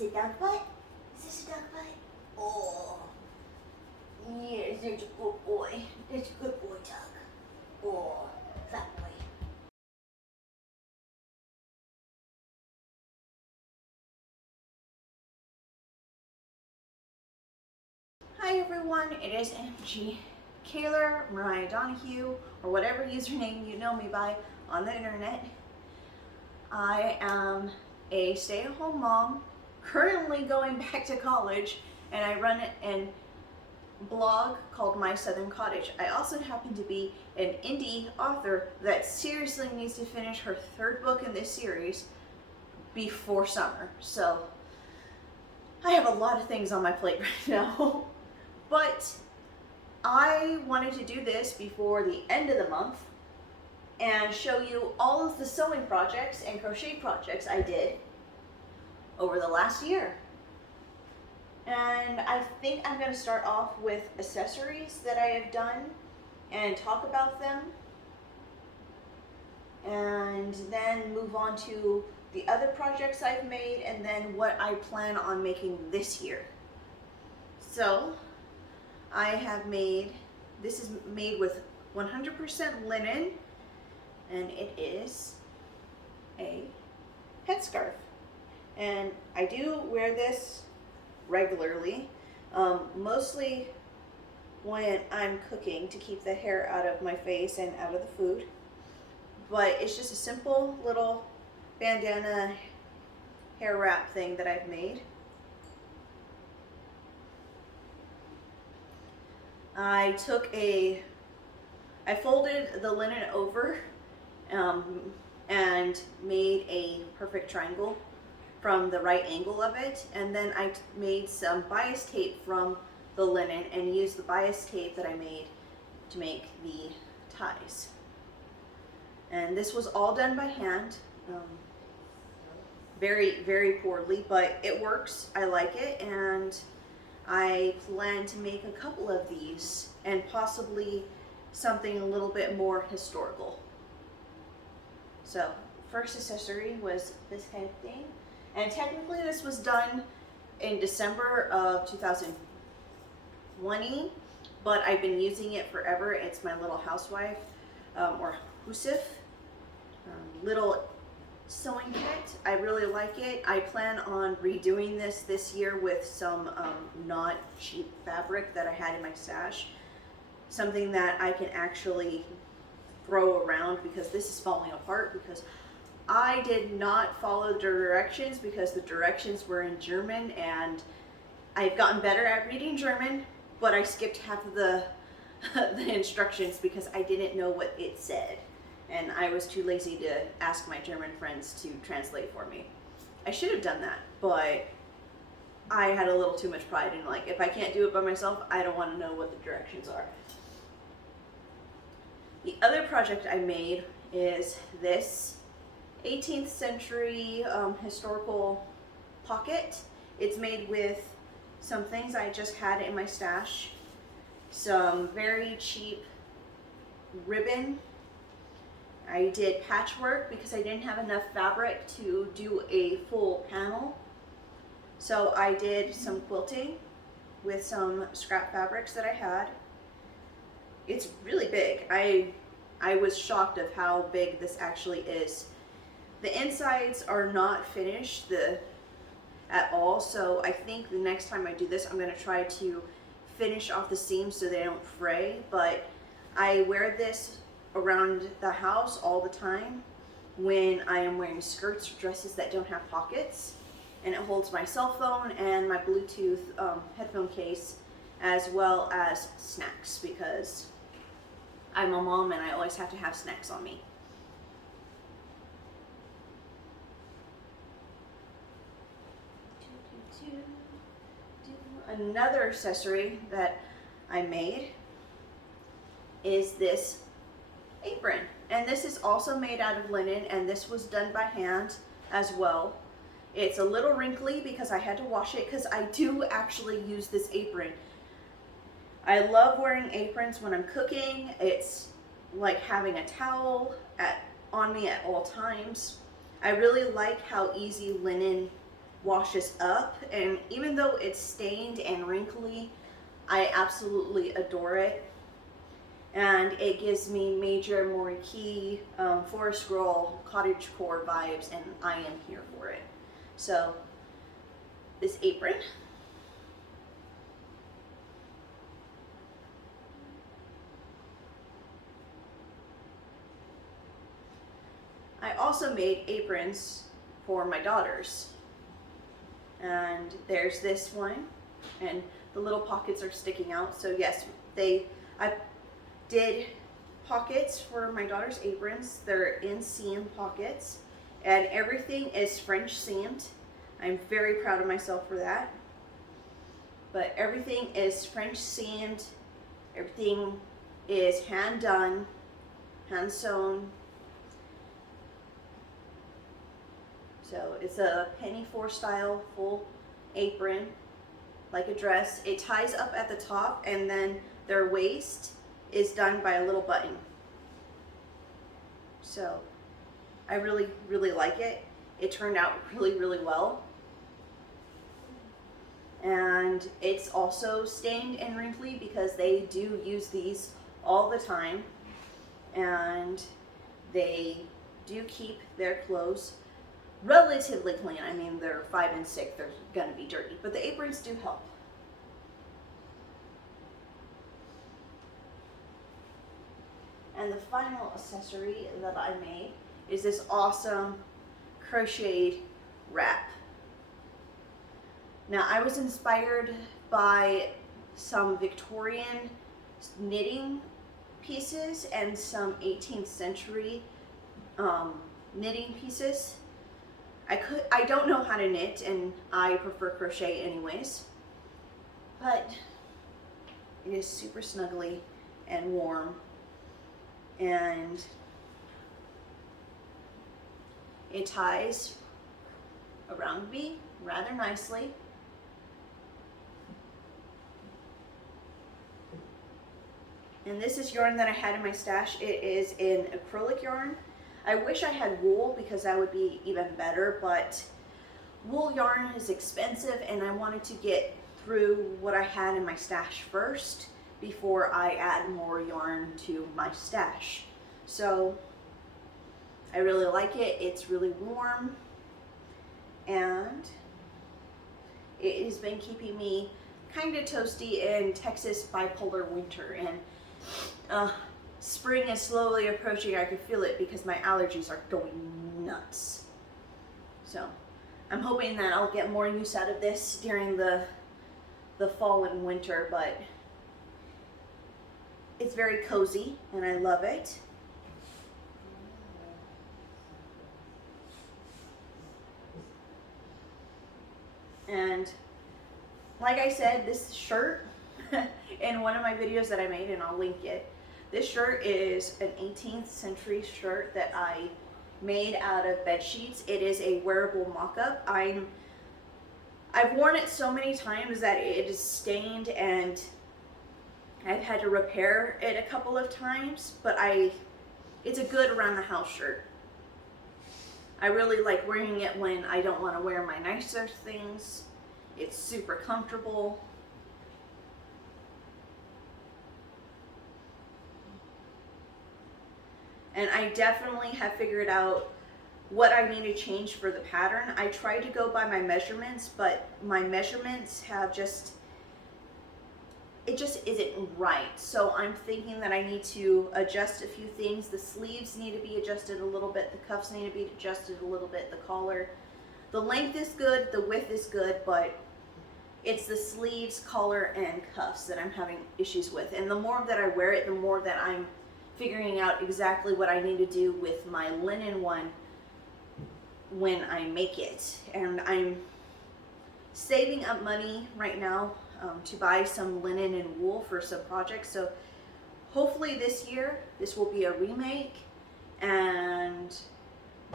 this a duck butt? Is this a duck butt? Oh, yes, there's a good boy. There's a good boy, duck. Oh, that boy. Hi everyone, it is MG Kayler Mariah Donahue, or whatever username you know me by on the internet. I am a stay-at-home mom, currently going back to college, and I run a blog called My Southern Cottage. I also happen to be an indie author that seriously needs to finish her third book in this series before summer. So I have a lot of things on my plate right now. But I wanted to do this before the end of the month and show you all of the sewing projects and crochet projects I did over the last year. And I think I'm going to start off with accessories that I have done and talk about them, and then move on to the other projects I've made and then what I plan on making this year. So I have made, this is made with 100% linen, and it is a headscarf. And I do wear this regularly, mostly when I'm cooking to keep the hair out of my face and out of the food. But it's just a simple little bandana hair wrap thing that I've made. I folded the linen over and made a perfect triangle from the right angle of it, and then I made some bias tape from the linen and used the bias tape that I made to make the ties. And this was all done by hand, very, very poorly, but it works. I like it, and I plan to make a couple of these and possibly something a little bit more historical. So first accessory was this kind of thing, and technically this was done in December of 2020, but I've been using it forever. It's my little housewife or Husif little sewing kit. I really like it. I plan on redoing this year with some not cheap fabric that I had in my stash, something that I can actually throw around, because this is falling apart because I did not follow the directions because the directions were in German, and I've gotten better at reading German, but I skipped half of the instructions because I didn't know what it said. And I was too lazy to ask my German friends to translate for me. I should have done that, but I had a little too much pride in, like, if I can't do it by myself, I don't want to know what the directions are. The other project I made is this 18th century historical pocket. It's made with some things I just had in my stash, some very cheap ribbon. I did patchwork because I didn't have enough fabric to do a full panel. So I did some quilting with some scrap fabrics that I had. It's really big. I was shocked of how big this actually is. The insides are not finished at all, so I think the next time I do this, I'm going to try to finish off the seams so they don't fray. But I wear this around the house all the time when I am wearing skirts or dresses that don't have pockets, and it holds my cell phone and my Bluetooth headphone case, as well as snacks, because I'm a mom and I always have to have snacks on me. Another accessory that I made is this apron, and this is also made out of linen, and this was done by hand as well. It's a little wrinkly because I had to wash it, because I do actually use this apron. I love wearing aprons when I'm cooking. It's like having a towel on me at all times. I really like how easy linen washes up, and even though it's stained and wrinkly, I absolutely adore it. And it gives me major Moriki, Forest Girl, cottagecore vibes, and I am here for it. So this apron, I also made aprons for my daughters. And there's this one, and the little pockets are sticking out. So yes, I did pockets for my daughter's aprons. They're inseam pockets, and everything is French seamed. I'm very proud of myself for that. But everything is French seamed. Everything is hand done, hand sewn. So it's a penny four style full apron, like a dress. It ties up at the top, and then their waist is done by a little button. So I really, really like it. It turned out really, really well. And it's also stained and wrinkly because they do use these all the time. And they do keep their clothes relatively clean. I mean, they're 5 and 6, they're gonna be dirty, but the aprons do help. And the final accessory that I made is this awesome crocheted wrap. Now, I was inspired by some Victorian knitting pieces and some 18th century knitting pieces. I don't know how to knit, and I prefer crochet anyways, but it is super snuggly and warm, and it ties around me rather nicely. And this is yarn that I had in my stash. It is in acrylic yarn. I wish I had wool because that would be even better, but wool yarn is expensive, and I wanted to get through what I had in my stash first before I add more yarn to my stash. So I really like it. It's really warm, and it has been keeping me kind of toasty in Texas bipolar winter, and spring is slowly approaching. I can feel it because my allergies are going nuts. So I'm hoping that I'll get more use out of this during the fall and winter, but it's very cozy and I love it. And like I said, this shirt in one of my videos that I made, and I'll link it, this shirt is an 18th century shirt that I made out of bed sheets. It is a wearable mock-up. I've worn it so many times that it is stained, and I've had to repair it a couple of times, but it's a good around the house shirt. I really like wearing it when I don't want to wear my nicer things. It's super comfortable. And I definitely have figured out what I need to change for the pattern. I tried to go by my measurements, but my measurements have it just isn't right. So I'm thinking that I need to adjust a few things. The sleeves need to be adjusted a little bit. The cuffs need to be adjusted a little bit. The collar. The length is good. The width is good, but it's the sleeves, collar, and cuffs that I'm having issues with. And the more that I wear it, the more that I'm figuring out exactly what I need to do with my linen one when I make it. And I'm saving up money right now to buy some linen and wool for some projects. So hopefully this year, this will be a remake, and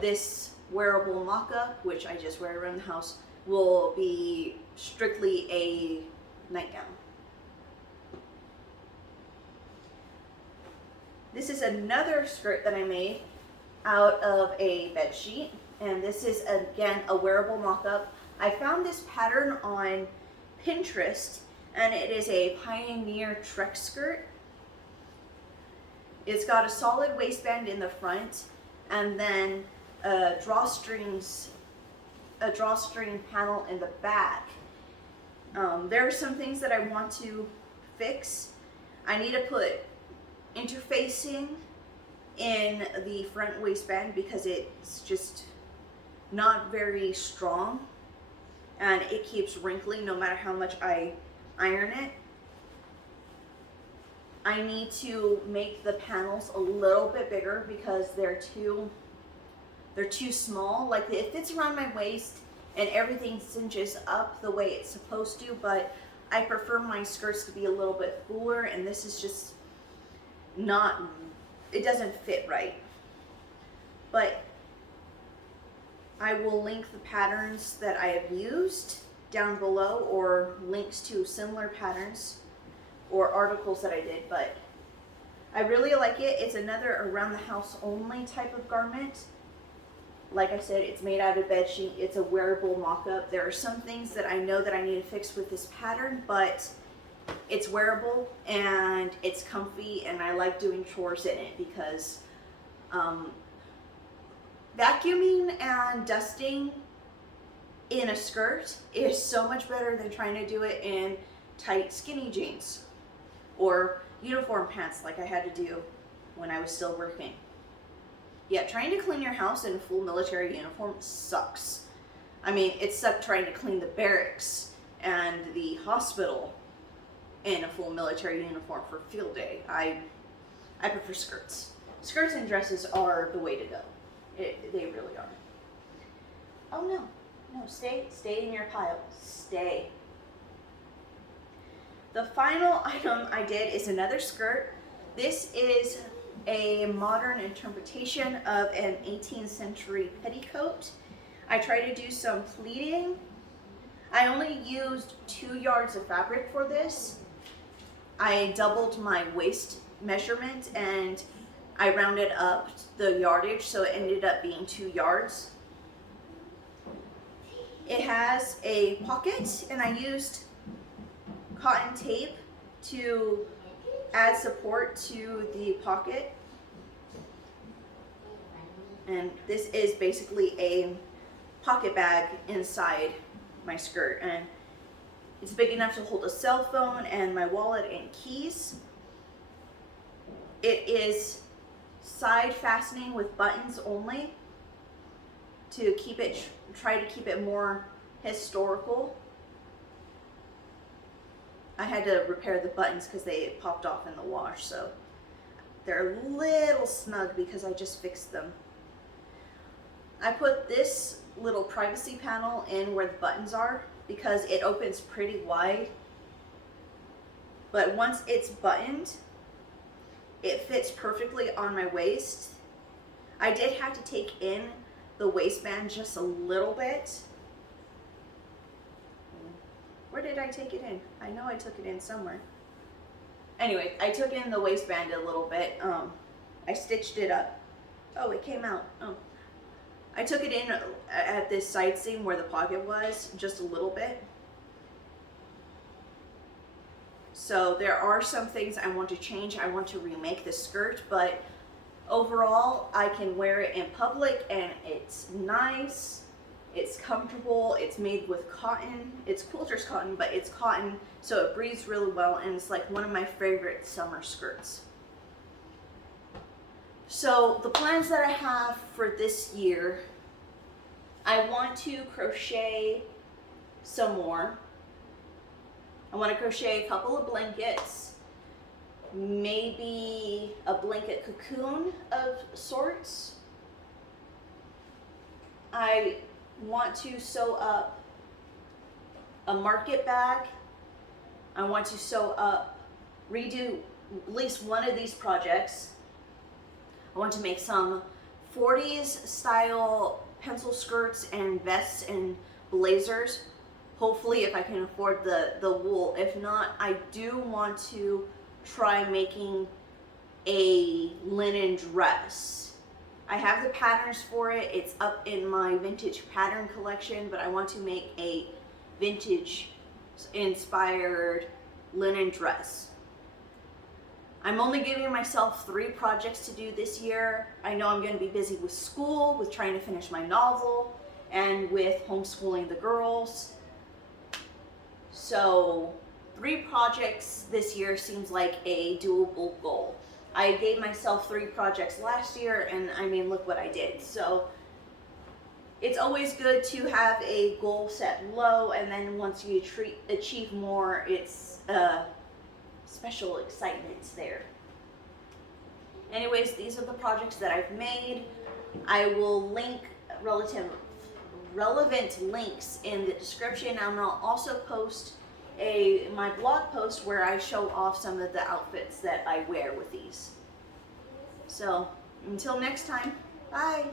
this wearable mock-up, which I just wear around the house, will be strictly a nightgown. This is another skirt that I made out of a bed sheet, and this is again a wearable mock-up. I found this pattern on Pinterest, and it is a Pioneer Trek skirt. It's got a solid waistband in the front, and then a drawstring panel in the back. There are some things that I want to fix. I need to put interfacing in the front waistband because it's just not very strong, and it keeps wrinkling no matter how much I iron it. I need to make the panels a little bit bigger because they're too small. Like, it fits around my waist and everything cinches up the way it's supposed to, but I prefer my skirts to be a little bit fuller, and this is just not, it doesn't fit right. But I will link the patterns that I have used down below, or links to similar patterns or articles that I did, but I really like it. It's another around the house only type of garment. Like I said, it's made out of bedsheet. It's a wearable mock-up. There are some things that I know that I need to fix with this pattern, but it's wearable and it's comfy, and I like doing chores in it because vacuuming and dusting in a skirt is so much better than trying to do it in tight skinny jeans or uniform pants like I had to do when I was still working. Yeah, trying to clean your house in a full military uniform sucks. I mean, it sucked trying to clean the barracks and the hospital in a full military uniform for field day. I prefer skirts. Skirts and dresses are the way to go. They really are. Oh no, stay in your pile, stay. The final item I did is another skirt. This is a modern interpretation of an 18th century petticoat. I tried to do some pleating. I only used 2 yards of fabric for this. I doubled my waist measurement and I rounded up the yardage, so it ended up being 2 yards. It has a pocket, and I used cotton tape to add support to the pocket. And this is basically a pocket bag inside my skirt, and it's big enough to hold a cell phone and my wallet and keys. It is side fastening with buttons only to keep it, try to keep it more historical. I had to repair the buttons because they popped off in the wash, so they're a little snug because I just fixed them. I put this little privacy panel in where the buttons are because it opens pretty wide, but once it's buttoned, it fits perfectly on my waist. I did have to take in the waistband just a little bit. Where did I take it in? I know I took it in somewhere. Anyway, I took in the waistband a little bit. I stitched it up. Oh, it came out. Oh. I took it in at this side seam where the pocket was, just a little bit. So there are some things I want to change. I want to remake the skirt, but overall, I can wear it in public and it's nice. It's comfortable. It's made with cotton. It's quilter's cotton, but it's cotton, so it breathes really well, and it's like one of my favorite summer skirts. So the plans that I have for this year, I want to crochet some more. I want to crochet a couple of blankets, maybe a blanket cocoon of sorts. I want to sew up a market bag. I want to sew up, redo at least one of these projects. I want to make some 40s style pencil skirts and vests and blazers. Hopefully, if I can afford the wool. If not, I do want to try making a linen dress I have the patterns for it. It's up in my vintage pattern collection, but I want to make a vintage inspired linen dress. I'm only giving myself 3 projects to do this year. I know I'm going to be busy with school, with trying to finish my novel, and with homeschooling the girls. So 3 projects this year seems like a doable goal. I gave myself 3 projects last year, and I mean, look what I did. So it's always good to have a goal set low, and then once you achieve more, it's special excitement there. Anyways, these are the projects that I've made. I will link relevant links in the description, and I'll also post my blog post where I show off some of the outfits that I wear with these. So until next time, bye.